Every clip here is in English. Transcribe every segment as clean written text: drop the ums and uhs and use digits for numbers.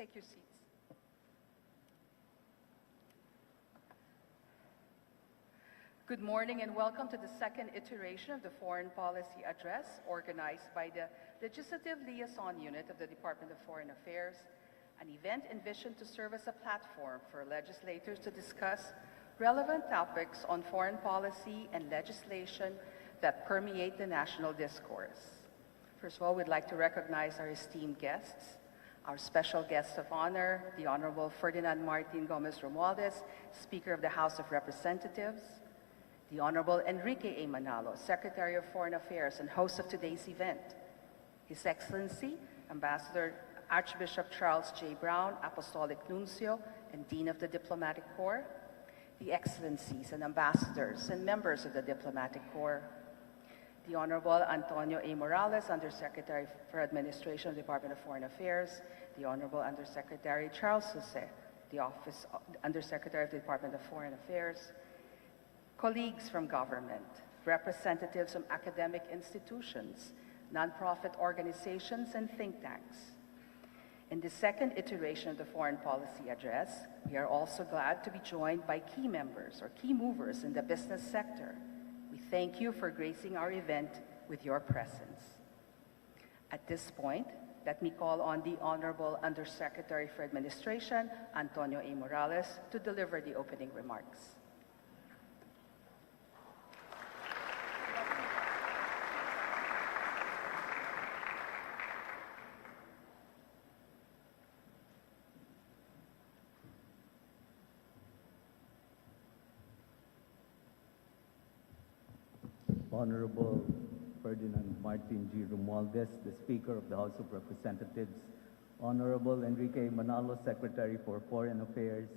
take your seats. Good morning and welcome to the second iteration of the Foreign Policy Address organized by the Legislative Liaison Unit of the Department of Foreign Affairs, an event envisioned to serve as a platform for legislators to discuss relevant topics on foreign policy and legislation that permeate the national discourse. First of all, we'd like to recognize our esteemed guests. Our special guest of honor, the Honorable Ferdinand Martin Gomez Romualdez, Speaker of the House of Representatives, the Honorable Enrique A. Manalo, Secretary of Foreign Affairs and host of today's event, His Excellency, Ambassador Archbishop Charles J. Brown, Apostolic Nuncio and Dean of the Diplomatic Corps, the Excellencies and Ambassadors and members of the Diplomatic Corps, the Honorable Antonio A. Morales, Undersecretary for Administration of the Department of Foreign Affairs, the Honorable Undersecretary Charles Jose, the Undersecretary of the Department of Foreign Affairs, colleagues from government, representatives from academic institutions, nonprofit organizations, and think tanks. In the second iteration of the Foreign Policy Address, we are also glad to be joined by key members or key movers in the business sector. We thank you for gracing our event with your presence. At this point, let me call on the Honorable Undersecretary for Administration, Antonio A. Morales, to deliver the opening remarks. Honorable Ferdinand Martin G. Romualdez, the Speaker of the House of Representatives, Honorable Enrique Manalo, Secretary for Foreign Affairs,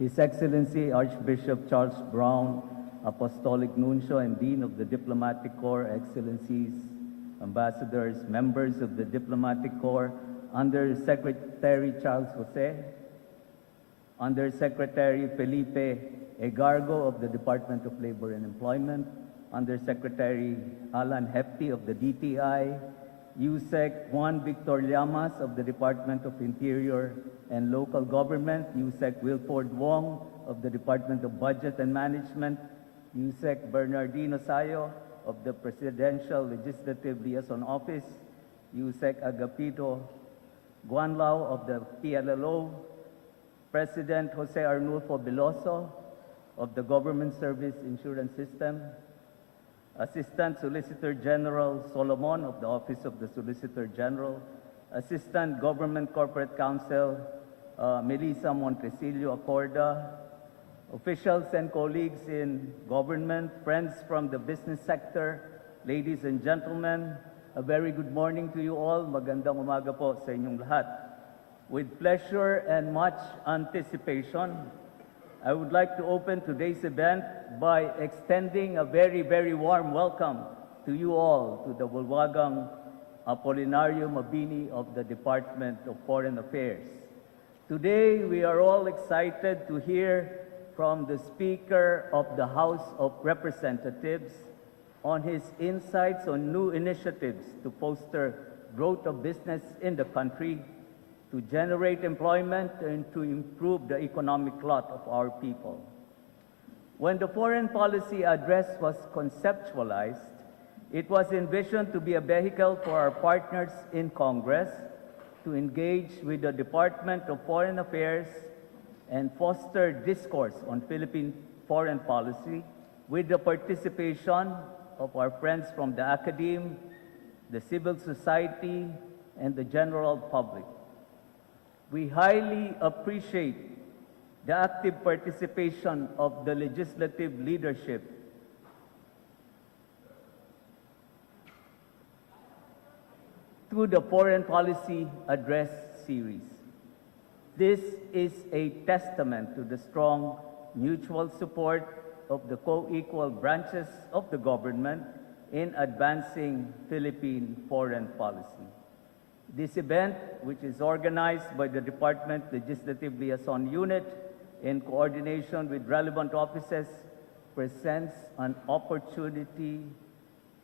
His Excellency Archbishop Charles Brown, Apostolic Nuncio and Dean of the Diplomatic Corps, Excellencies, Ambassadors, members of the Diplomatic Corps, Undersecretary Charles Jose, Undersecretary Felipe Egargo of the Department of Labor and Employment, Undersecretary Alan Hefty of the DTI, USEC Juan Victor Llamas of the Department of Interior and Local Government, USEC Wilford Wong of the Department of Budget and Management, USEC Bernardino Sayo of the Presidential Legislative Liaison Office, USEC Agapito Guanlao of the PLLO, President Jose Arnulfo Veloso of the Government Service Insurance System, Assistant Solicitor General Solomon of the Office of the Solicitor General, Assistant Government Corporate Counsel Melissa Montecillo Acorda, officials and colleagues in government, friends from the business sector, ladies and gentlemen, a very good morning to you all. Magandang umaga po sa inyong lahat. With pleasure and much anticipation, I would like to open today's event by extending a very, very warm welcome to you all to the Bulwagang Apolinario Mabini of the Department of Foreign Affairs. Today, we are all excited to hear from the Speaker of the House of Representatives on his insights on new initiatives to foster growth of business in the country, to generate employment and to improve the economic lot of our people. When the Foreign Policy Address was conceptualized, it was envisioned to be a vehicle for our partners in Congress to engage with the Department of Foreign Affairs and foster discourse on Philippine foreign policy with the participation of our friends from the academe, the civil society, and the general public. We highly appreciate the active participation of the legislative leadership through the Foreign Policy Address series. This is a testament to the strong mutual support of the co-equal branches of the government in advancing Philippine foreign policy. This event, which is organized by the Department Legislative Liaison Unit in coordination with relevant offices, presents an opportunity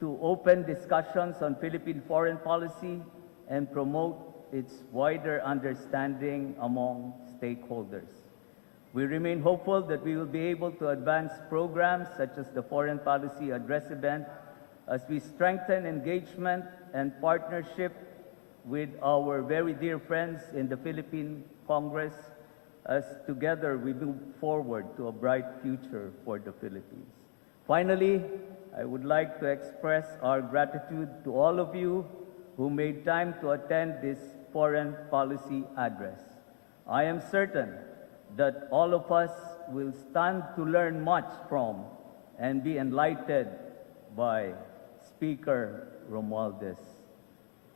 to open discussions on Philippine foreign policy and promote its wider understanding among stakeholders. We remain hopeful that we will be able to advance programs such as the Foreign Policy Address event as we strengthen engagement and partnership with our very dear friends in the Philippine Congress, as together we move forward to a bright future for the Philippines. Finally, I would like to express our gratitude to all of you who made time to attend this foreign policy address. I am certain that all of us will stand to learn much from and be enlightened by Speaker Romualdez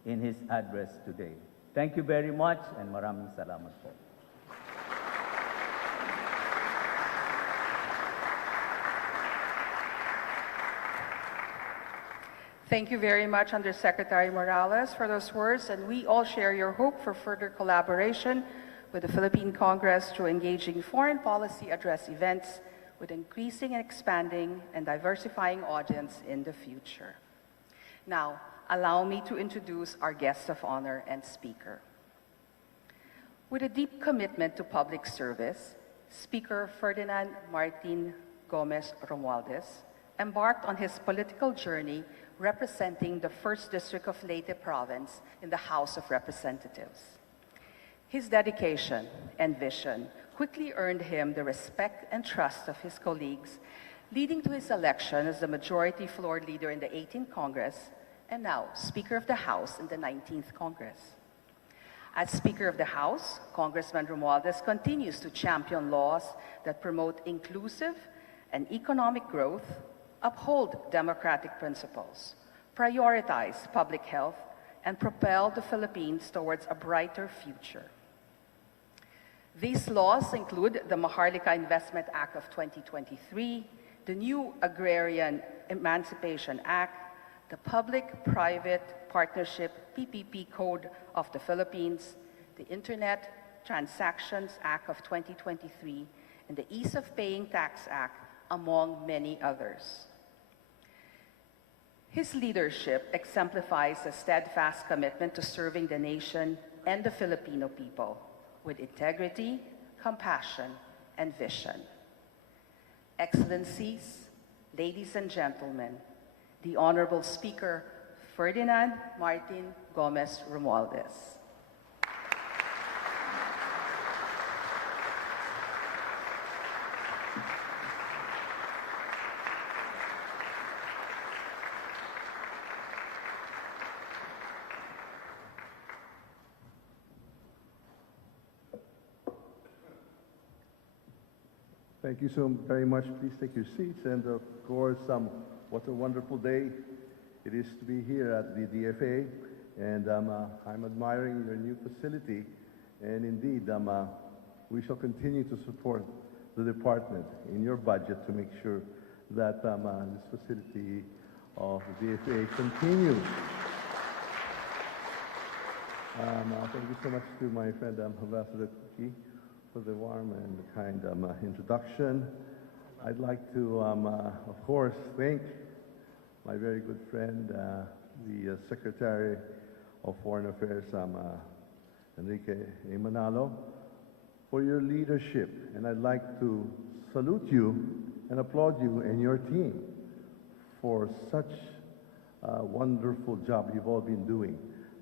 in his address today. Thank you very much, and maraming salamat po. Thank you very much, Undersecretary Morales, for those words, and we all share your hope for further collaboration with the Philippine Congress through engaging foreign policy address events with increasing and expanding and diversifying audience in the future. Now, allow me to introduce our guest of honor and speaker. With a deep commitment to public service, Speaker Ferdinand Martin Gomez Romualdez embarked on his political journey representing the 1st District of Leyte Province in the House of Representatives. His dedication and vision quickly earned him the respect and trust of his colleagues, leading to his election as the Majority Floor Leader in the 18th Congress and now Speaker of the House in the 19th Congress. As Speaker of the House, Congressman Romualdez continues to champion laws that promote inclusive and economic growth, uphold democratic principles, prioritize public health, and propel the Philippines towards a brighter future. These laws include the Maharlika Investment Act of 2023, the new Agrarian Emancipation Act, the Public-Private Partnership PPP Code of the Philippines, the Internet Transactions Act of 2023, and the Ease of Paying Tax Act, among many others. His leadership exemplifies a steadfast commitment to serving the nation and the Filipino people with integrity, compassion, and vision. Excellencies, ladies and gentlemen, the Honorable Speaker Ferdinand Martin Gomez Romualdez. Thank you so very much. Please take your seats. And of course, what a wonderful day it is to be here at the DFA. And I'm admiring your new facility. And indeed, we shall continue to support the department in your budget to make sure that this facility of the DFA continues. Thank you so much to my friend Ambassador Key for the warm and kind introduction. I'd like to, of course, thank my very good friend, the Secretary of Foreign Affairs, Enrique A. Manalo, for your leadership. And I'd like to salute you and applaud you and your team for such a wonderful job you've all been doing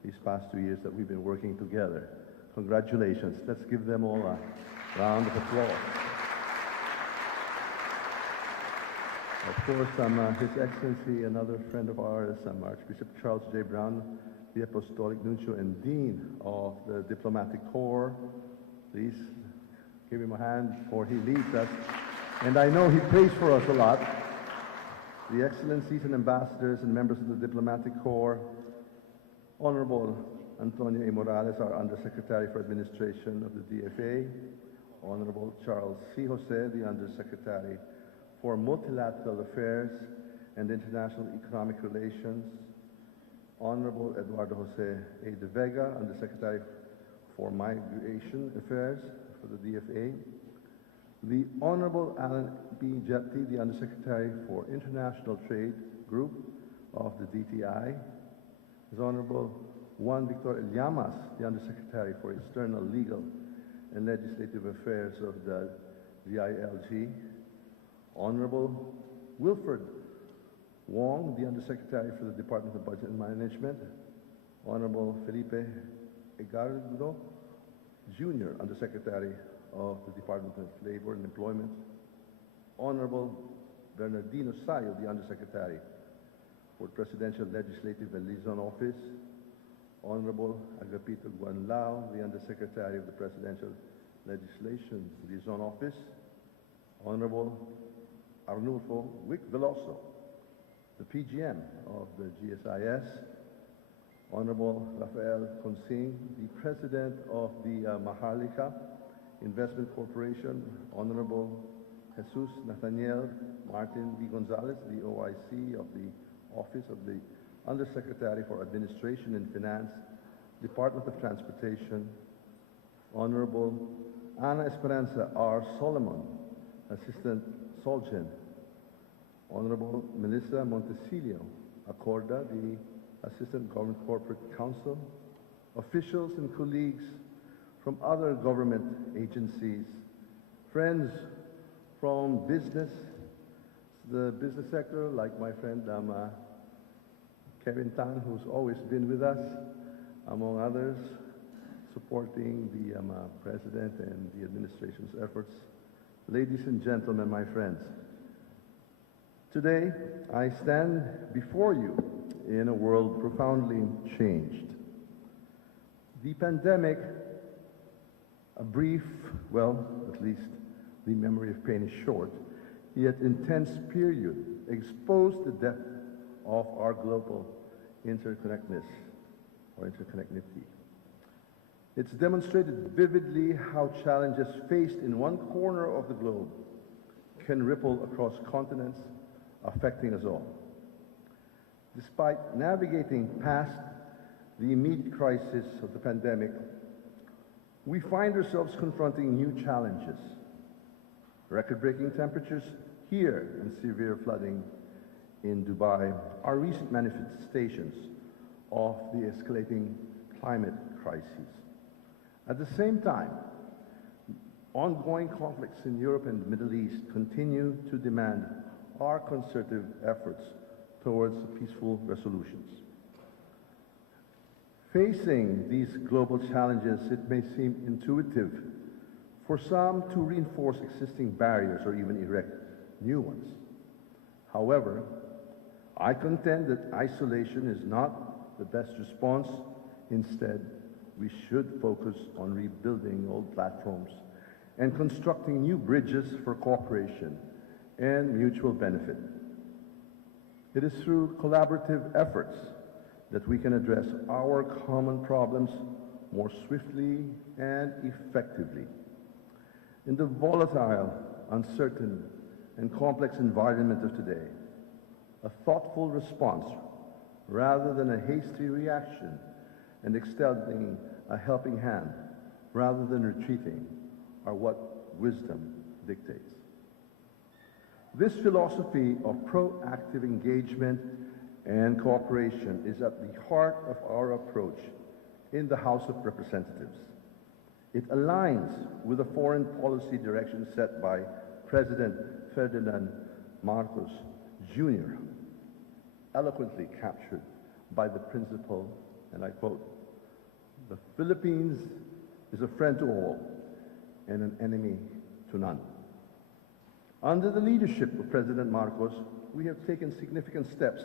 these past 2 years that we've been working together. Congratulations. Let's give them all a round of applause. Of course, His Excellency, another friend of ours, Archbishop Charles J. Brown, the Apostolic Nuncio and Dean of the Diplomatic Corps. Please give him a hand, for he leads us. And I know he prays for us a lot. The Excellencies and Ambassadors and members of the Diplomatic Corps, Honorable Antonio A. Morales, our Undersecretary for Administration of the DFA, Honorable Charles C. Jose, the Undersecretary for Multilateral Affairs and International Economic Relations, Honorable Eduardo Jose A. de Vega, Undersecretary for Migration Affairs for the DFA, the Honorable Alan B. Jetty, the Undersecretary for International Trade Group of the DTI, His Honorable Juan Victor Llamas, the Undersecretary for External Legal and Legislative Affairs of the DILG, Honorable Wilfred Wong, the Undersecretary for the Department of Budget and Management, Honorable Felipe Egardo, Jr., Undersecretary of the Department of Labor and Employment, Honorable Bernardino Sayo, the Undersecretary for Presidential Legislative and Liaison Office, Honorable Agapito Guanlao, the Undersecretary of the Presidential Legislation Liaison Office, Honorable Arnulfo Wick Veloso, the PGM of the GSIS, Honorable Rafael Consing, the President of the Maharlika Investment Corporation, Honorable Jesus Nathaniel Martin D. Gonzalez, the OIC of the Office of the Undersecretary for Administration and Finance, Department of Transportation, Honorable Ana Esperanza R. Solomon, Assistant Solgen, Honorable Melissa Montecillo Acorda, the Assistant Government Corporate Counsel, officials and colleagues from other government agencies, friends from business, the business sector, like my friend Kevin Tan, who's always been with us, among others, supporting the President and the administration's efforts. Ladies and gentlemen, my friends, today I stand before you in a world profoundly changed. The pandemic, a brief, well, at least the memory of pain is short, yet intense period, exposed the depth of our global interconnectedness or interconnectivity. It's demonstrated vividly how challenges faced in one corner of the globe can ripple across continents, affecting us all. Despite navigating past the immediate crisis of the pandemic, we find ourselves confronting new challenges. Record-breaking temperatures here and severe flooding in Dubai are recent manifestations of the escalating climate crisis. At the same time, ongoing conflicts in Europe and the Middle East continue to demand our concerted efforts towards peaceful resolutions. Facing these global challenges, it may seem intuitive for some to reinforce existing barriers or even erect new ones. However, I contend that isolation is not the best response. Instead, we should focus on rebuilding old platforms and constructing new bridges for cooperation and mutual benefit. It is through collaborative efforts that we can address our common problems more swiftly and effectively. In the volatile, uncertain, and complex environment of today, a thoughtful response rather than a hasty reaction and extending a helping hand rather than retreating are what wisdom dictates. This philosophy of proactive engagement and cooperation is at the heart of our approach in the House of Representatives. It aligns with the foreign policy direction set by President Ferdinand Marcos Jr., eloquently captured by the principle, and I quote, "The Philippines is a friend to all and an enemy to none." Under the leadership of President Marcos, we have taken significant steps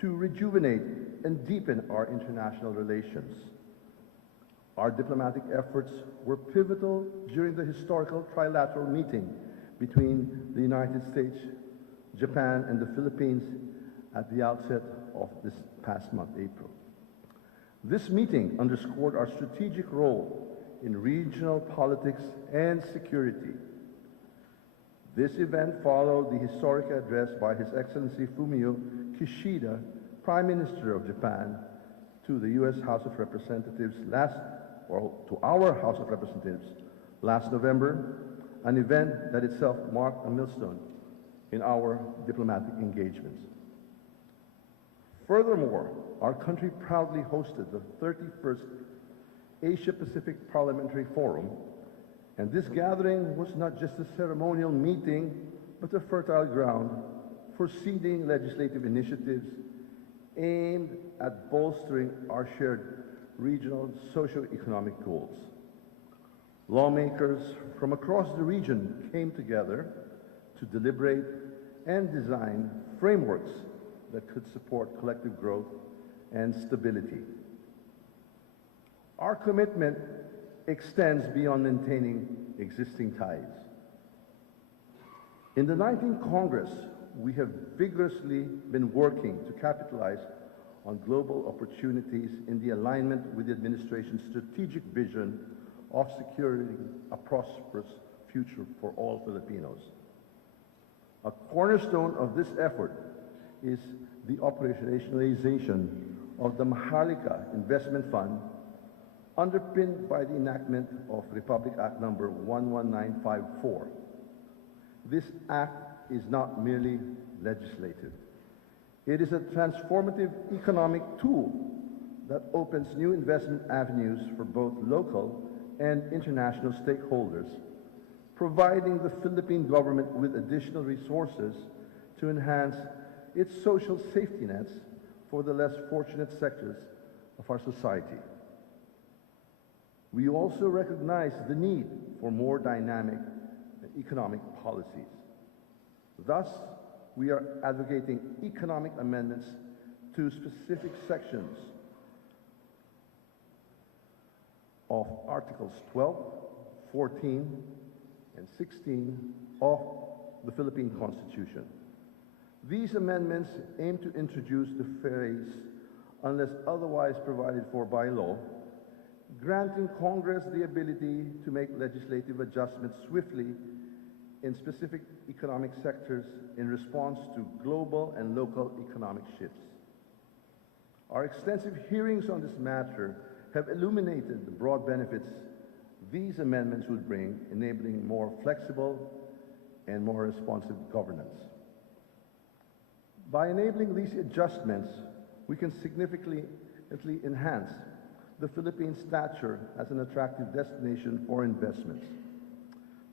to rejuvenate and deepen our international relations. Our diplomatic efforts were pivotal during the historical trilateral meeting between the United States, Japan, and the Philippines at the outset of this past month, April. This meeting underscored our strategic role in regional politics and security. This event followed the historic address by His Excellency Fumio Kishida, Prime Minister of Japan, to the U.S. House of Representatives to our House of Representatives last November, an event that itself marked a milestone in our diplomatic engagements. Furthermore, our country proudly hosted the 31st Asia-Pacific Parliamentary Forum, and this gathering was not just a ceremonial meeting, but a fertile ground for seeding legislative initiatives aimed at bolstering our shared regional socio-economic goals. Lawmakers from across the region came together to deliberate and design frameworks that could support collective growth and stability. Our commitment extends beyond maintaining existing ties. In the 19th Congress, we have vigorously been working to capitalize on global opportunities in the alignment with the administration's strategic vision of securing a prosperous future for all Filipinos. A cornerstone of this effort is the operationalization of the Maharlika Investment Fund, underpinned by the enactment of Republic Act number 11954. This act is not merely legislative. It is a transformative economic tool that opens new investment avenues for both local and international stakeholders, providing the Philippine government with additional resources to enhance its social safety nets for the less fortunate sectors of our society. We also recognize the need for more dynamic economic policies. Thus, we are advocating economic amendments to specific sections of Articles 12, 14, and 16 of the Philippine Constitution. These amendments aim to introduce the phrase, "unless otherwise provided for by law," granting Congress the ability to make legislative adjustments swiftly in specific economic sectors in response to global and local economic shifts. Our extensive hearings on this matter have illuminated the broad benefits these amendments would bring, enabling more flexible and more responsive governance. By enabling these adjustments, we can significantly enhance the Philippines' stature as an attractive destination for investments.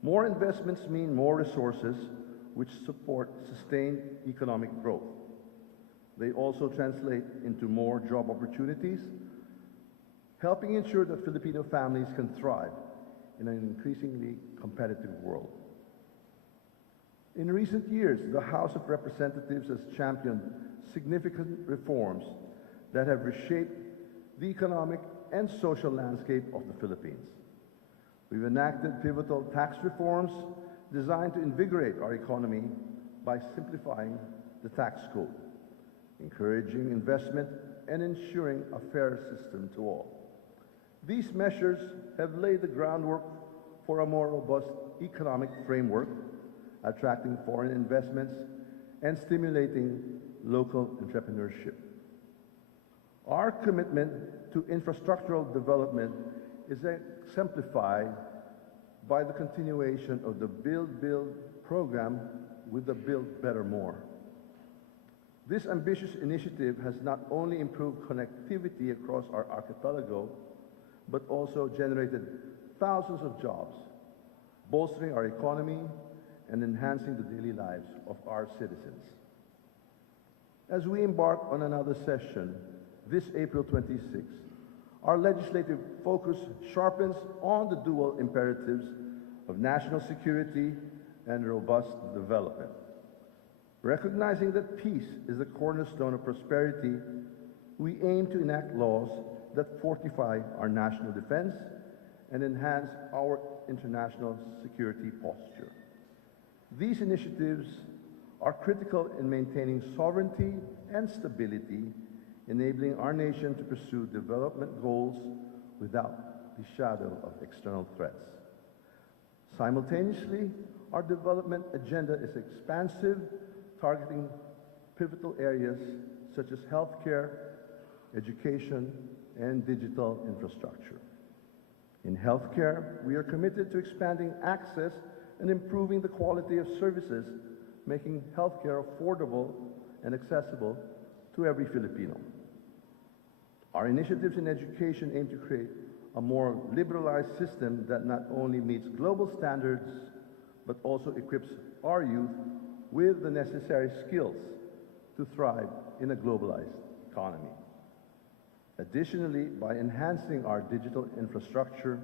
More investments mean more resources, which support sustained economic growth. They also translate into more job opportunities, helping ensure that Filipino families can thrive in an increasingly competitive world. In recent years, the House of Representatives has championed significant reforms that have reshaped the economic and social landscape of the Philippines. We've enacted pivotal tax reforms designed to invigorate our economy by simplifying the tax code, encouraging investment, and ensuring a fair system to all. These measures have laid the groundwork for a more robust economic framework, attracting foreign investments and stimulating local entrepreneurship. Our commitment to infrastructural development is exemplified by the continuation of the Build program with the Build Better More. This ambitious initiative has not only improved connectivity across our archipelago, but also generated thousands of jobs, bolstering our economy and enhancing the daily lives of our citizens. As we embark on another session this April 26th, our legislative focus sharpens on the dual imperatives of national security and robust development. Recognizing that peace is the cornerstone of prosperity, we aim to enact laws that fortify our national defense and enhance our international security posture. These initiatives are critical in maintaining sovereignty and stability, enabling our nation to pursue development goals without the shadow of external threats. Simultaneously, our development agenda is expansive, targeting pivotal areas such as healthcare, education, and digital infrastructure. In healthcare, we are committed to expanding access and improving the quality of services, making healthcare affordable and accessible to every Filipino. Our initiatives in education aim to create a more liberalized system that not only meets global standards, but also equips our youth with the necessary skills to thrive in a globalized economy. Additionally, by enhancing our digital infrastructure,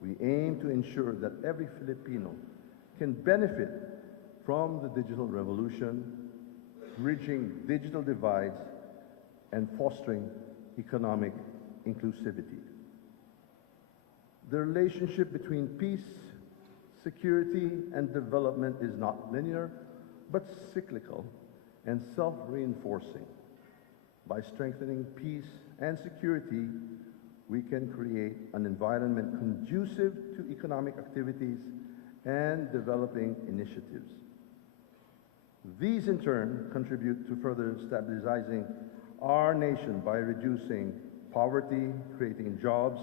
we aim to ensure that every Filipino can benefit from the digital revolution, bridging digital divides and fostering economic inclusivity. The relationship between peace, security, and development is not linear, but cyclical and self-reinforcing. By strengthening peace and security, we can create an environment conducive to economic activities and developing initiatives. These, in turn, contribute to further stabilizing our nation by reducing poverty, creating jobs,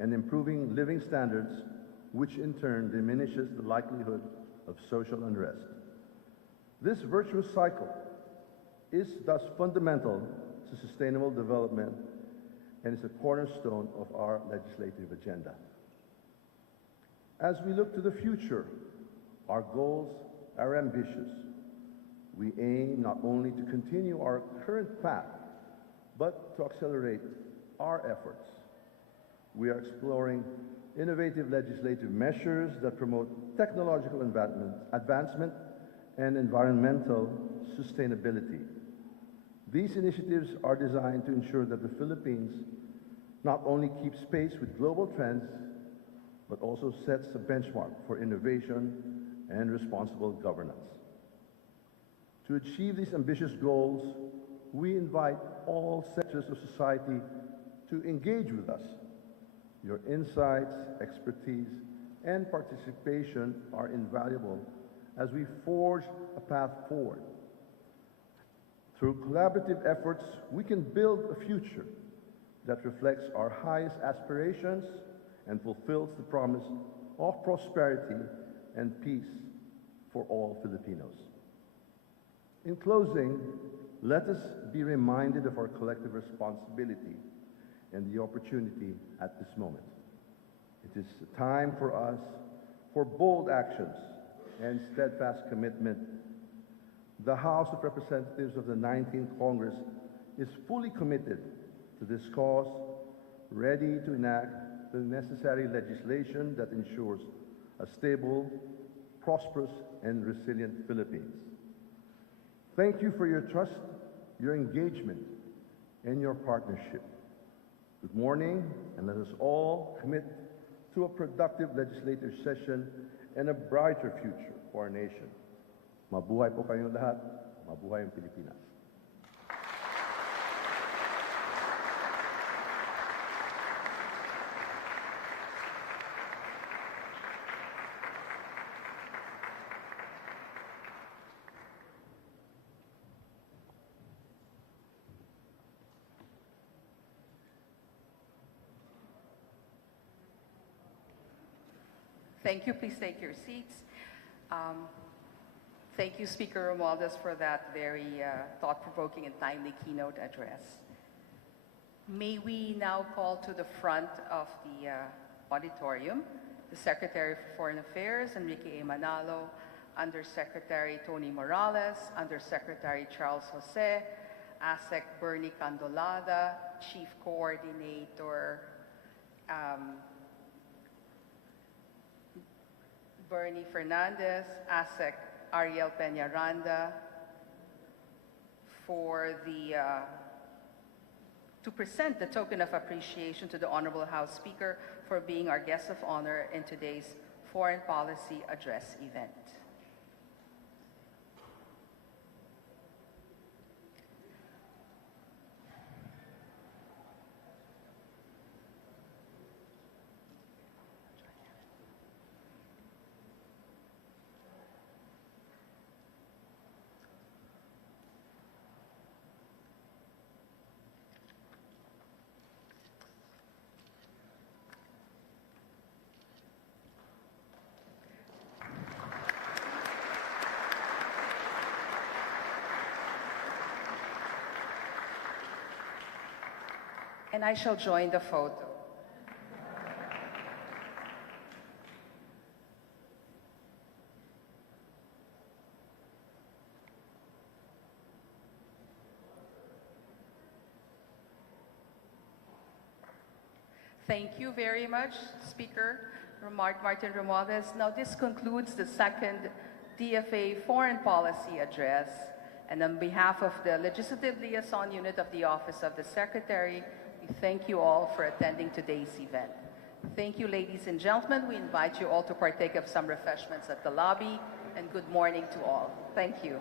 and improving living standards, which in turn diminishes the likelihood of social unrest. This virtuous cycle is thus fundamental to sustainable development and is a cornerstone of our legislative agenda. As we look to the future, our goals are ambitious. We aim not only to continue our current path, but to accelerate our efforts. We are exploring innovative legislative measures that promote technological advancement and environmental sustainability. These initiatives are designed to ensure that the Philippines not only keeps pace with global trends, but also sets a benchmark for innovation and responsible governance. To achieve these ambitious goals, we invite all sectors of society to engage with us. Your insights, expertise, and participation are invaluable as we forge a path forward. Through collaborative efforts, we can build a future that reflects our highest aspirations and fulfills the promise of prosperity and peace for all Filipinos. In closing, let us be reminded of our collective responsibility and the opportunity at this moment. It is time for us for bold actions and steadfast commitment. The House of Representatives of the 19th Congress is fully committed to this cause, ready to enact the necessary legislation that ensures a stable, prosperous, and resilient Philippines. Thank you for your trust, your engagement, and your partnership. Good morning, and let us all commit to a productive legislative session and a brighter future for our nation. Mabuhay po kayong lahat. Mabuhay ang Pilipinas. Thank you. Please take your seats. Thank you, Speaker Romualdez, for that very thought-provoking and timely keynote address. May we now call to the front of the auditorium the Secretary for Foreign Affairs, Enrique A. Manalo, Undersecretary Tony Morales, Undersecretary Charles Jose, ASEC Bernie Candolada, Chief Coordinator Bernie Fernandez, ASEC Ariel Peñaranda, to present the token of appreciation to the Honorable House Speaker for being our guest of honor in today's Foreign Policy Address event. And I shall join the photo. Thank you very much, Speaker Martin Romualdez. Now, this concludes the second DFA Foreign Policy Address. And on behalf of the Legislative Liaison Unit of the Office of the Secretary, we thank you all for attending today's event. Thank you, ladies and gentlemen. We invite you all to partake of some refreshments at the lobby, and good morning to all. Thank you.